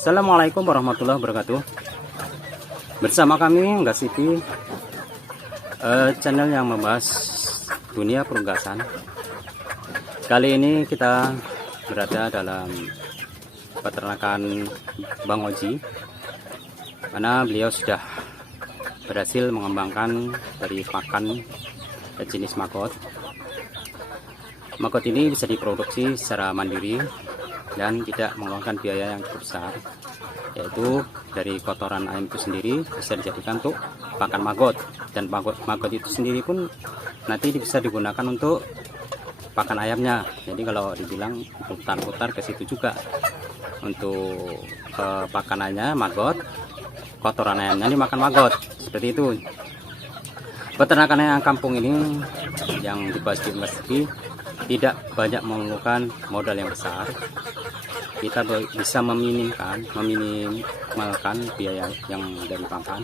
Assalamualaikum warahmatullahi wabarakatuh. Bersama kami Enggak City, channel yang membahas dunia perunggasan. Kali ini kita berada dalam peternakan Bang Oji, karena beliau sudah berhasil mengembangkan dari pakan jenis maggot. Maggot ini bisa diproduksi secara mandiri dan tidak mengeluarkan biaya yang cukup besar, yaitu dari kotoran ayam itu sendiri bisa dijadikan untuk pakan maggot, dan maggot itu sendiri pun nanti bisa digunakan untuk pakan ayamnya. Jadi kalau dibilang putar-putar ke situ juga untuk pakanannya maggot, kotoran ayamnya dimakan maggot, seperti itu. Peternakan ayam kampung ini yang dibahas di Meski tidak banyak memerlukan modal yang besar. Kita bisa meminimalkan biaya yang dari pakan,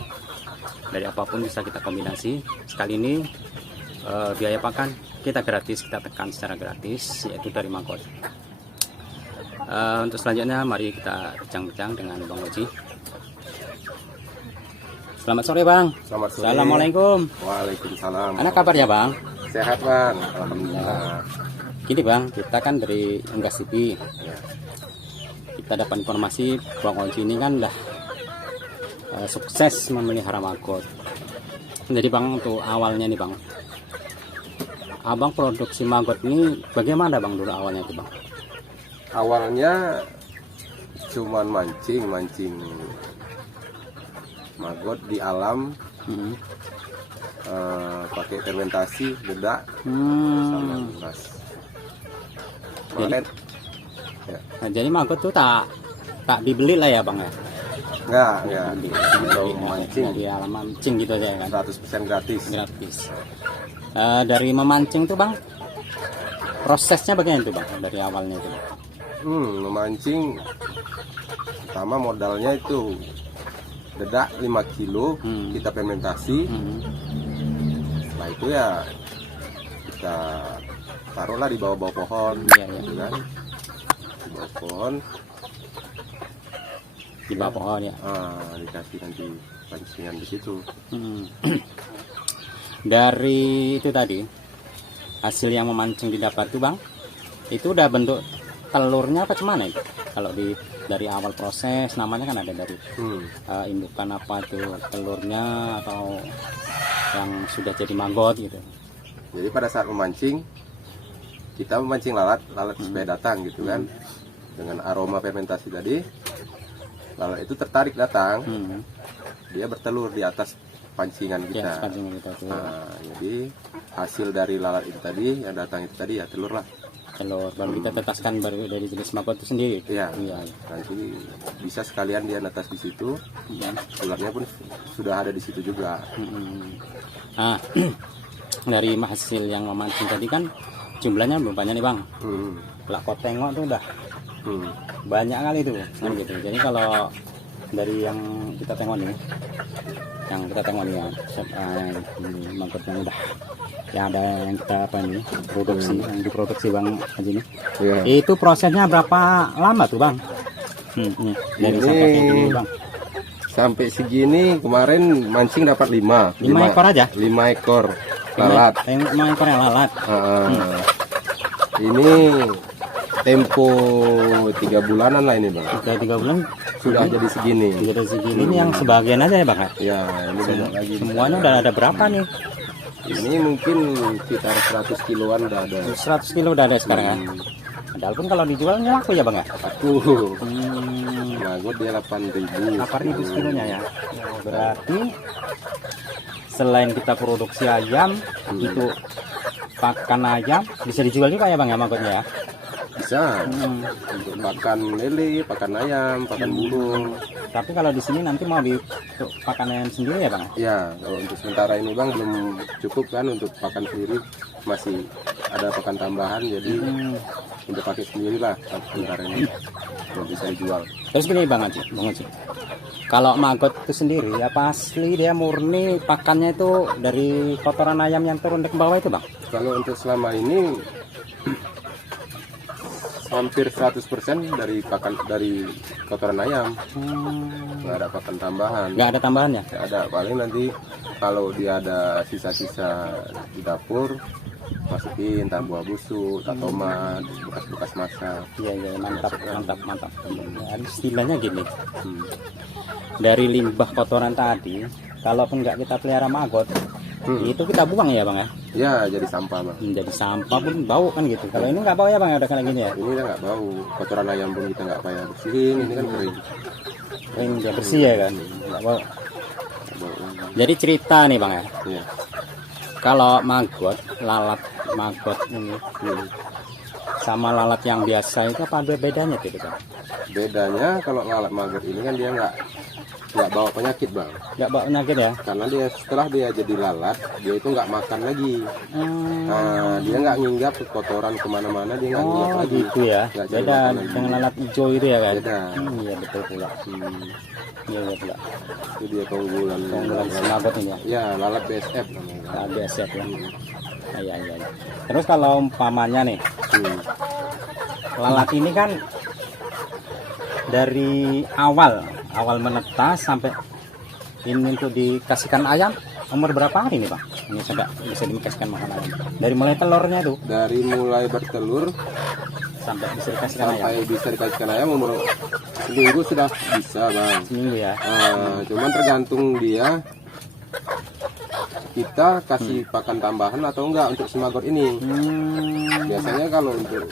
dari apapun bisa kita kombinasi. Sekali ini biaya pakan kita gratis, kita tekan secara gratis, yaitu dari maggot. Untuk selanjutnya mari kita bincang-bincang dengan Bang Oji. Selamat sore Bang. Selamat sore. Assalamualaikum. Waalaikumsalam. Mana kabar ya Bang? Sehat Bang, alhamdulillah. Gini Bang, kita kan dari Enggak City. Ya. Kita dapat informasi Bang Oji ini kan udah sukses memelihara maggot. Jadi Bang, untuk awalnya nih Bang, Abang produksi maggot ini bagaimana Bang dulu awalnya tuh Bang? Awalnya cuman mancing maggot di alam, pakai fermentasi, dedak, sama unggas. Jadi maggot tuh tak dibeli lah ya Bang ya? Enggak. Kalau mancing di alam mancing gitu aja kan? 100% gratis. Dari memancing tuh Bang, prosesnya bagaimana tuh Bang dari awalnya itu? Memancing pertama modalnya itu dedak 5 kilo, kita fermentasi. Setelah itu ya kita taruhlah di bawah pohon, gitu kan? Di bawah pohon. Di bawah pohon ya. Dikasih nanti pancingan di situ. Dari itu tadi hasil yang memancing didapat tuh Bang, itu udah bentuk telurnya apa cuman itu? Kalau dari awal proses namanya kan ada dari indukan apa tuh telurnya, atau yang sudah jadi maggot gitu. Jadi pada saat memancing, kita memancing lalat supaya datang gitu kan, dengan aroma fermentasi tadi, lalat itu tertarik datang, dia bertelur di atas pancingan kita. Jadi hasil dari lalat itu tadi, yang datang itu tadi ya telur lah. Telur baru kita tetaskan baru dari jenis maggot itu sendiri. Iya. Nanti bisa sekalian dia netas di situ, telurnya pun sudah ada di situ juga. Nah, dari hasil yang memancing tadi kan jumlahnya belum banyak nih Bang. Lah kok tengok tuh udah banyak kali tuh kan gitu. Jadi kalau dari yang kita tengok nih, ya maggot yang udah yang ada yang kita produksi, yang diproduksi Bang Haji ini, itu prosesnya berapa lama tuh Bang? Dari sampai segini Bang. Sampai segini kemarin mancing dapat 5 ekor aja? 5 ekor lalat. 5 ekor yang lalat. Ini tempo 3 bulanan lah ini Bang. 3 bulan sudah jadi segini. Ini yang sebagian aja ya Bang? Ya, ini banyak lagi. Semuanya udah ada berapa nih? Ini mungkin sekitar 100 kiloan udah ada. 100 kilo udah ada sekarang ya? Padahal pun kalau dijualnya laku ya Bang ya? Aku maggot dia 8.000 kilonya ya. Berarti selain kita produksi ayam, itu pakan ayam bisa dijual juga ya Bang ya maggotnya ya? Bisa untuk pakan lele, pakan ayam, pakan burung. Tapi kalau di sini nanti mau untuk pakan ayam sendiri ya Bang? Ya, kalau untuk sementara ini Bang belum cukup kan untuk pakan sendiri, masih ada pakan tambahan, jadi untuk pakai sendiri lah sementara ini belum bisa dijual. Terus gini Bang Haji, kalau maggot itu sendiri apa asli dia murni pakannya itu dari kotoran ayam yang turun ke bawah itu Bang? Kalau untuk selama ini hampir 100% dari kotoran ayam. Nggak ada pakan tambahan. Nggak ada tambahannya? Nggak ada, paling nanti kalau dia ada sisa-sisa di dapur masukin entah buah busuk, entah tomat, bekas-bekas masak. Iya, iya, mantap. Ya, istilahnya gini, dari limbah kotoran tadi, kalaupun nggak kita pelihara maggot, itu kita buang ya bang ya? Ya, jadi sampah bang. Menjadi sampah pun bau kan gitu. Kalau ini nggak bau ya bang ya, udah kayak gini ya? Ini udah nggak bau, kotoran ayam pun kita nggak payah bersihin, ini kan kering. Kering dia bersih ya kan? Nggak bau. Nggak bau. Jadi cerita nih bang ya, Iya. kalau maggot, lalat maggot ini sama lalat yang biasa itu apa ada bedanya gitu bang? Bedanya kalau lalat maggot ini kan dia nggak bawa penyakit bang, Nggak bau penyakit ya? karena dia setelah dia jadi lalat dia itu nggak makan lagi. Nah, dia nggak nginggap ke kotoran kemana-mana, dia nggak nginggap Oh lagi. gitu ya? Nggak cari Beda makanan. dengan lalat hijau itu ya kan? Beda. Iya betul pula. Iya pula. Itu dia keunggulan Si maggot ini ya? ya, lalat BSF namanya. ABSF ya? Iya. Terus kalau umpamanya nih, lalat ini kan dari awal menetas sampai ini untuk dikasihkan ayam, umur berapa hari nih bang? Ini sudah bisa dikasihkan makan ayam. Dari mulai telurnya tuh Dari mulai bertelur sampai bisa dikasihkan ayam. sampai bisa dikasihkan ayam umur seminggu sudah bisa bang. Seminggu ya? Cuman tergantung dia kita kasih pakan tambahan atau enggak untuk si maggot ini. Biasanya kalau untuk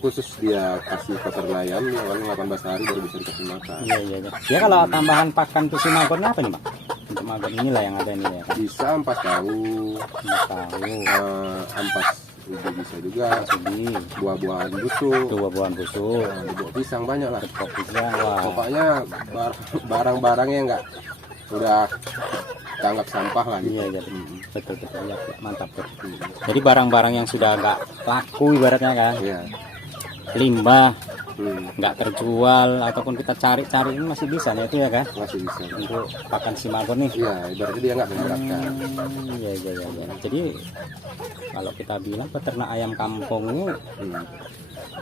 khusus dia kasih kotoran ayam dia paling 18 hari baru bisa dikasih makan. Iya. Ya kalau tambahan pakan tuh si maggotnya apa nih bang? Untuk maggot inilah yang ada ini ya kan? Bisa ampas tahu, Nggak tahu. ampas ubi bisa juga, Subi, buah-buahan busuk, buah-buahan busuk, bubuk pisang banyak lah. kopi wah. Pokoknya barang-barang yang enggak udah dianggap sampah lah gitu. Iya, betul ya, mantap tuh. Jadi barang-barang yang sudah nggak laku ibaratnya kan, Iya. limbah Hmm, nggak terjual ataupun kita cari-cari ini masih bisa ya itu ya kan, masih bisa. untuk pakan si maggot nih. Iya, ibaratnya dia nggak memberatkan. Iya. Jadi kalau kita bilang peternak ayam kampung ini,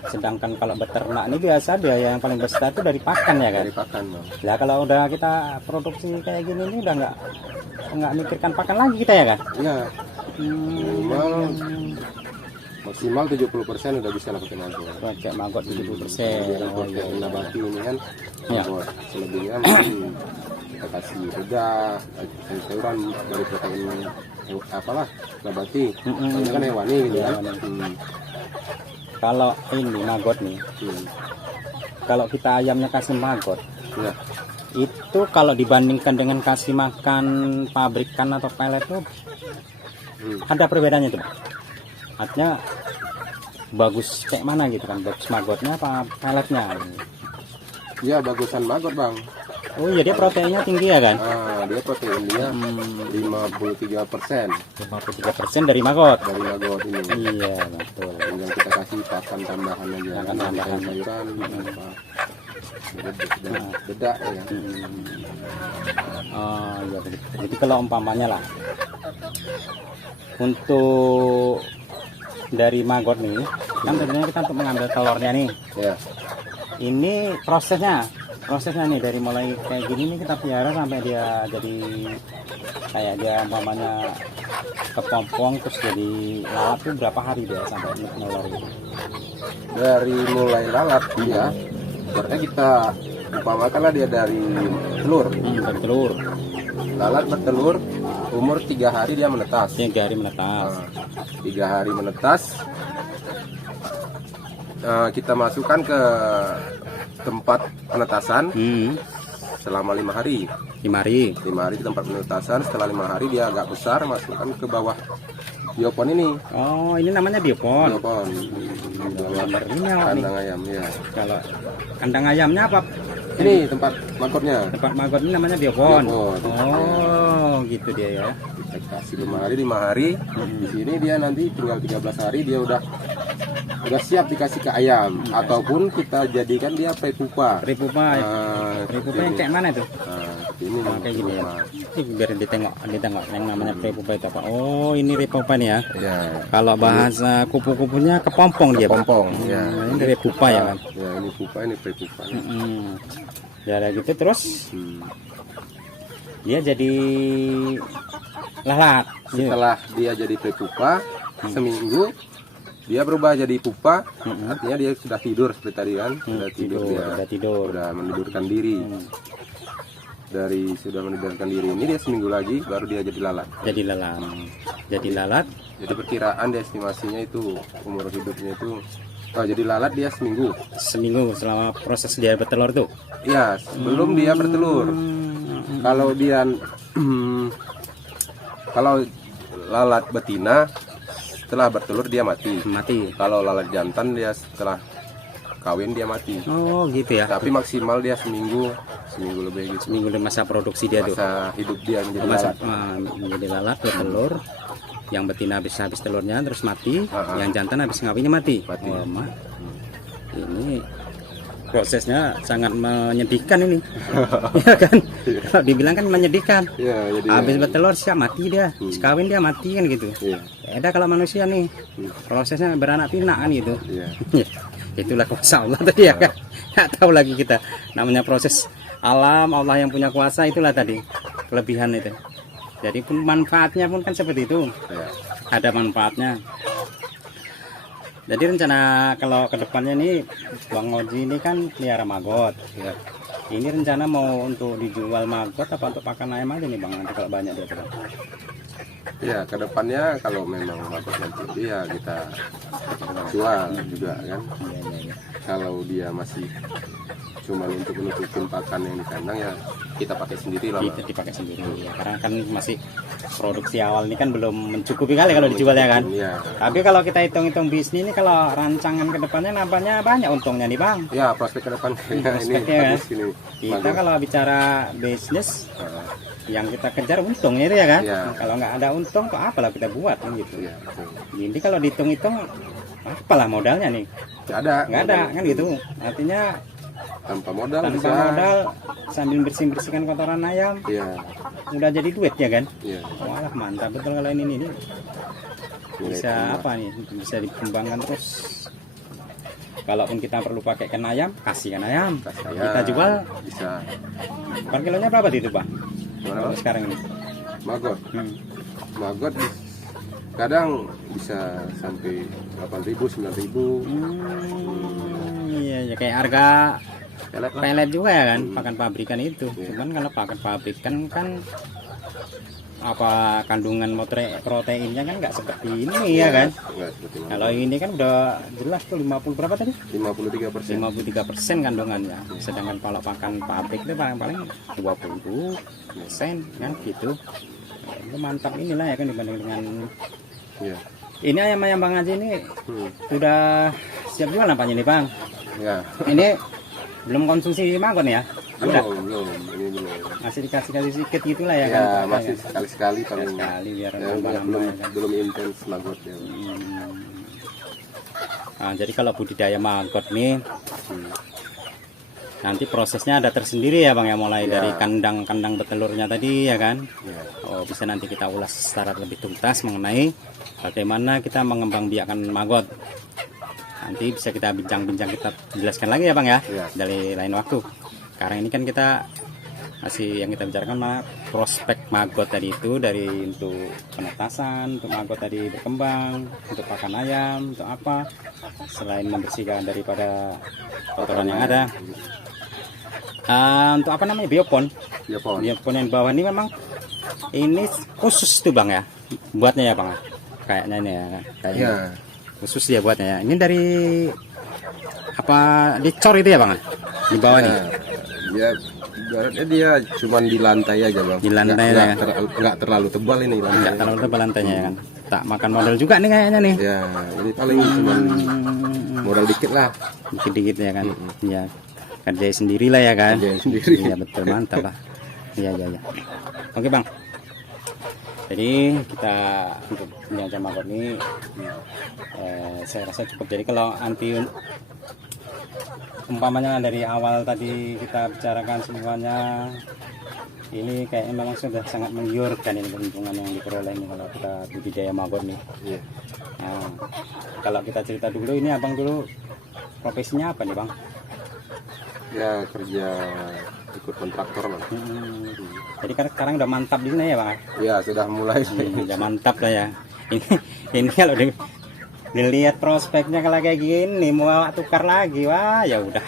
sedangkan kalau beternak ini biasa biaya yang paling besar itu dari pakan ya kan. Dari pakan bang. Lah kalau udah kita produksi kayak gini ini udah nggak mikirkan pakan lagi kita ya kan. Iya. Maksimal 70% udah bisa lah pakai maggot. Pakai maggot 70%. Biar Oh, iya. pakai nabati ini kan Iya. maggot. Selebihnya mungkin kita kasih reda, sayuran dari protein apalah nabati. Ini kan hewani gitu kan. Kalau ini maggot nih, kalau kita ayamnya kasih maggot, Iya. itu kalau dibandingkan dengan kasih makan pabrikan atau pelet tuh ada perbedaannya tuh, Bang? Artinya bagus kayak mana gitu kan, bagus maggotnya apa peletnya? Iya, bagusan maggot bang. Oh iya, dia proteinnya tinggi ya kan? Dia protein dia 53% 53% dari maggot. dari maggot ini. Iya betul. Yang kita kasih pakan tambahan aja, Pakan tambahan. sayuran, apa, beda ya. Oh iya begitu. Jadi kalau umpamanya lah, untuk dari maggot nih, kan tentunya kita untuk mengambil telurnya nih. Ya, Ini prosesnya nih dari mulai kayak gini nih kita pelihara sampai dia jadi kayak dia umpamanya kepompong terus jadi lalat tuh berapa hari dia sampai nelor itu? dari mulai lalat ya. Berarti kita umpamakanlah dia dari telur. Dari telur. Lalat bertelur umur 3 hari dia menetas. 3 hari menetas. 3 hari menetas. Kita masukkan ke tempat penetasan selama 5 hari. 5 hari. 5 hari di tempat penetasan. Setelah 5 hari dia agak besar, masukkan ke bawah biopon ini. Oh, ini namanya biopon. Biopon di bawah Ini awak nih. kandang ayam ya. Kalau kandang ayamnya apa? Ini tempat maggotnya. Tempat maggot ini namanya biopon. Biopon. Oh, gitu dia ya. Kita kasih 5 hari. Di sini dia nanti tinggal 13 hari dia udah siap dikasih ke ayam, ataupun kita jadikan dia prepupa. Prepupa. Nah, Prepupa yang kayak mana itu? seperti ini. Oh, kayak gini ya. Nah, Ini biar ditengok yang namanya prepupa itu apa. Oh, ini prepupa nih ya. ya. Kalau bahasa kupu-kupunya kepompong dia, Bang. Kepompong, ya. Ini prepupa ya, Bang. Ya, ini pupa, ini prepupa. Ya ada gitu terus dia jadi lalat. Setelah dia jadi prepupa, seminggu dia berubah jadi pupa. Artinya dia sudah tidur seperti tadi kan, sudah tidur, dia Udah tidur. sudah menidurkan diri. Dari sudah menidurkan diri ini dia seminggu lagi baru dia jadi lalat. Jadi lalat. Jadi lalat. Jadi perkiraan dia estimasinya itu umur hidupnya itu, oh jadi lalat dia seminggu. Seminggu selama proses dia bertelur tuh. Ya, sebelum dia bertelur. Kalau dia kalau lalat betina setelah bertelur dia mati. Mati. Kalau lalat jantan dia setelah kawin dia mati. Oh gitu ya. Tapi maksimal dia seminggu lebih gitu. Seminggu dari masa produksi dia tuh. Masa hidup dia menjadi Masa lalat. menjadi lalat bertelur. Yang betina habis telurnya terus mati. Yang jantan habis ngawinnya mati. Mati. Oh, ini prosesnya sangat menyedihkan ini. Ya kan? Kalau dibilang kan menyedihkan. Ya, jadi Habis bertelur siap mati dia. Sekawin dia mati kan gitu. Iya. Beda kalau manusia nih. Prosesnya beranak pinak kan gitu. Iya. Itulah kuasa Allah tadi ya kan. Nggak tahu lagi kita. Namanya proses alam, Allah yang punya kuasa, itulah tadi kelebihan itu. Jadi pun manfaatnya pun kan seperti itu. Ya. Ada manfaatnya. Jadi rencana kalau kedepannya nih Bang Oji ini kan pelihara maggot. Ya. Ini rencana mau untuk dijual maggot apa untuk pakan ayam aja nih Bang, nanti kalau banyak dia tuh. Ya, kedepannya kalau memang bagus nanti ya kita jual juga kan. Iya. Kalau dia masih cuma untuk menutupin pakan yang di kandang ya kita pakai sendiri lah. Itu dipakai sendiri ya, karena kan masih produksi awal ini kan belum mencukupi kali kalau dijual ya kan. Ya. Tapi kalau kita hitung-hitung bisnis ini, kalau rancangan kedepannya nampaknya banyak untungnya nih Bang. Ya, prospek ke depan ini Prospeknya, bagus ini. Kita kalau bicara bisnis Nah, yang kita kejar untungnya itu ya kan. Iya. Kalau nggak ada untung kok apalah kita buat kan gitu. ya, betul. Jadi kalau dihitung-hitung apalah modalnya nih? Nggak ada kan gitu. Artinya Tanpa modal tanpa bisa. modal sambil bersih-bersihkan kotoran ayam Iya. udah jadi duit ya kan. Iya. Walah mantap betul kalau ini Nilai bisa tambah. apa nih, bisa dikembangkan terus. Kalaupun kita perlu pakai ikan ayam, kasih ikan ayam. Kasih Kita ayam. jual Bisa. per kilonya berapa itu Pak? Gimana, Kalau Pak? sekarang ini. Maggot. Maggot kadang bisa sampai 8.000, 9.000. Iya, kayak harga Pelet lah. pelet juga ya kan, pakan pabrikan itu. Iya. Cuman kalau pakan pabrikan kan apa kandungan proteinnya kan nggak seperti ini ya kan. Enggak seperti maggot. Kalau ini kan udah jelas tuh 50 berapa tadi? 53%. 53% kandungannya. Sedangkan kalau pakan pabrik itu paling 20% kan gitu. Itu mantap inilah ya kan dibanding dengan Iya. ini ayam-ayam Bang Haji ini sudah siap jual nampaknya nih Bang. Ya. Ini belum konsumsi maggot nih ya? Udah. Belum. Ini belum. Masih dikasih sedikit gitulah ya, Ya, kan? masih sekali-sekali paling. Sekali biar Ya, nambah-nambah belum ya kan? belum intens maggot ya. Nah, jadi kalau budidaya maggot nih nanti prosesnya ada tersendiri ya Bang ya, mulai Ya. dari kandang bertelurnya tadi ya kan. Ya. Oh, bisa nanti kita ulas secara lebih tuntas mengenai bagaimana kita mengembangbiakkan maggot. Nanti bisa kita bincang-bincang, kita jelaskan lagi ya Bang ya, Ya. dari lain waktu. Karena ini kan kita masih yang kita bicarakan prospek maggot tadi itu, dari untuk penetasan, untuk maggot tadi berkembang, untuk pakan ayam, untuk apa, selain membersihkan daripada kotoran yang ada. Untuk apa namanya, biopon. Biopon yang bawah ini memang ini khusus tuh Bang ya, buatnya ya Bang, kayaknya ini ya, kayaknya Ya. khusus ya buatnya ya. Ini dari apa, dicor itu ya Bang, di bawah nih. Ya, ibaratnya dia cuman di lantai aja Bang. Di lantai aja, Nggak terlalu tebal ini lantai. Enggak terlalu tebal lantainya ya kan. Tak makan modal juga nih kayaknya nih. Ya, ini paling cuman modal dikit lah. Dikit-dikit ya kan. Ya. Kerja sendiri lah ya kan. Kerjain sendiri. Iya betul, mantap lah. Iya. Oke Bang. Jadi kita untuk menjaga maggot ini saya rasa cukup. Jadi kalau nanti umpamanya dari awal tadi kita bicarakan semuanya Ini kayaknya memang sudah sangat menggiurkan ini keuntungan yang diperoleh ini kalau kita budidaya maggot nih. Iya. Nah, kalau kita cerita dulu, ini abang dulu profesinya apa nih bang? Ya kerja ikut kontraktor lah. Jadi kan sekarang udah mantap di sini ya bang? Ya sudah mulai. Udah mantap lah ya. Ini kalau dilihat prospeknya kalau kayak gini mau tukar lagi, wah ya udah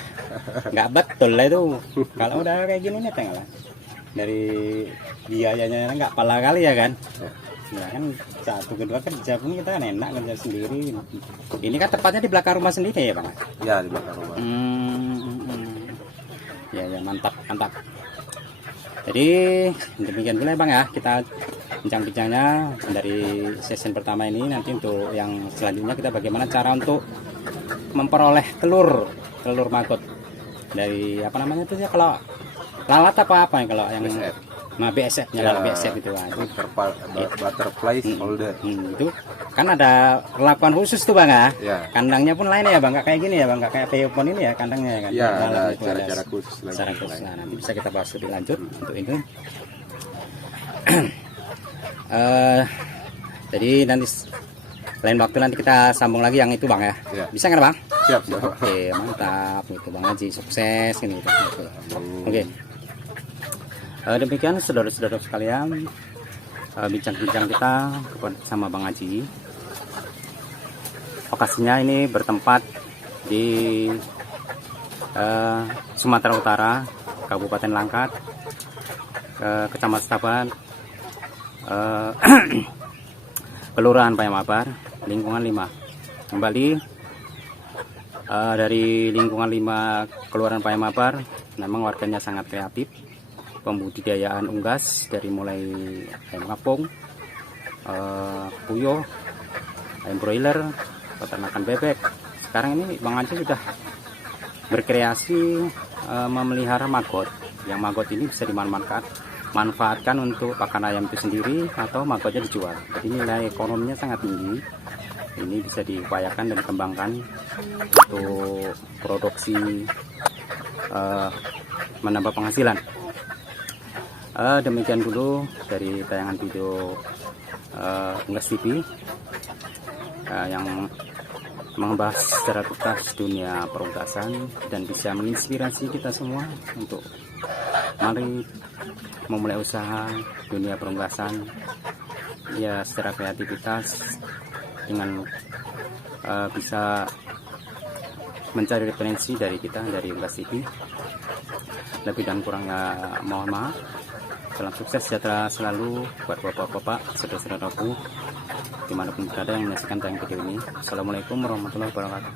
nggak betul lah itu. Kalau udah kayak gini nih tengah lah. Dari biayanya nggak pala kali ya kan? Ya kan satu kedua kerja pun kita kan enak kerja sendiri. Ini kan tepatnya di belakang rumah sendiri ya bang? Ya di belakang rumah. Ya mantap mantap. Jadi demikian dulu ya bang ya, kita bincang-bincangnya dari season pertama ini. Nanti untuk yang selanjutnya kita bagaimana cara untuk memperoleh telur maggot dari apa namanya itu ya, kalau lalat apa ya kalau yang BSF. Nah BSF nya Ya, BSF itu itu butterfly holder. itu kan ada perlakuan khusus tuh bang ya. Ya. Kandangnya pun lain ya bang, nggak kayak gini ya bang, nggak kayak peopon ini ya kandangnya ya kan. Ya Dalam ada itu cara-cara khusus lagi. cara khusus. Nah, nanti bisa kita bahas lebih lanjut untuk itu. Jadi nanti lain waktu nanti kita sambung lagi yang itu bang ya. Ya. Bisa nggak bang? Siap, siap. Oke mantap gitu bang Haji, sukses ini gitu. Oke. Demikian saudara-saudara sekalian, bincang-bincang kita sama Bang Haji. Lokasinya ini bertempat di Sumatera Utara, Kabupaten Langkat, Kecamatan Setabat, Kelurahan Payamabar, lingkungan 5. Kembali dari lingkungan 5 Kelurahan Payamabar, memang warganya sangat kreatif. Pembudidayaan unggas dari mulai ayam kampung, puyuh, ayam broiler, peternakan bebek. Sekarang ini Bang Haji sudah berkreasi memelihara maggot. Yang maggot ini bisa dimanfaatkan untuk pakan ayam itu sendiri atau maggotnya dijual. Jadi nilai ekonominya sangat tinggi. Ini bisa diupayakan dan dikembangkan untuk produksi menambah penghasilan. Demikian dulu dari tayangan video Unggas TV yang membahas secara tuntas dunia perunggasan dan bisa menginspirasi kita semua untuk mari memulai usaha dunia perunggasan ya secara kreativitas dengan bisa mencari referensi dari kita dari Unggas TV. Lebih dan kurangnya mohon maaf. Salam sukses sejahtera selalu buat bapak-bapak, saudara-saudaraku dimanapun berada yang menyaksikan tayang video ini. Assalamualaikum warahmatullahi wabarakatuh.